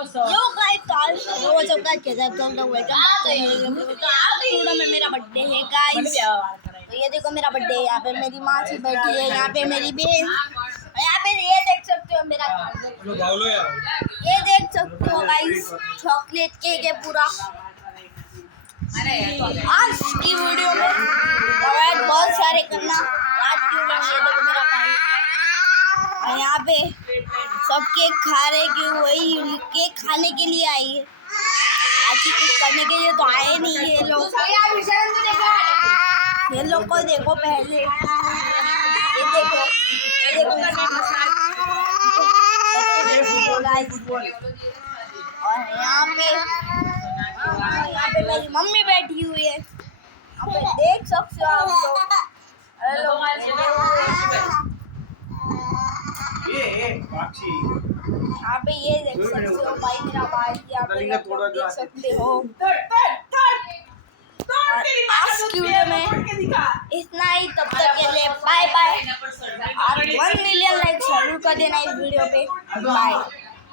Yo guys वो सब का कैसा तुम लोग वेलकम में मेरा बर्थडे है गाइस। तो ये देखो मेरा बर्थडे है, यहाँ पे मेरी माँ सी बैठी है, यहाँ पे मेरी बहन, यहाँ पे ये देख सकते हो मेरा, ये देख सकते हो गाइस चॉकलेट केक है पूरा। आज की वीडियो में कमेंट बहुत सारे करना, रात की वीडियो में देखो मेरा भाई और यहाँ पे सब केक खा रहे कि वही केक खाने के लिए आई है, आज कुछ करने के लिए तो आए नहीं ये लोग। ये लोग को देखो पहले, ये देखो और यहाँ पे मेरी मम्मी बैठी हुई है, यहाँ पे देख सकते हो आप लोग। यहाँ पे ये देख सकते हो भाई मेरा भाई, यहाँ पे देख सकते हो। आज की वीडियो में इतना ही, तब तक के लिए बाय बाय। आप 1 मिलियन लाइक जरूर कर देना इस वीडियो पे। बाय।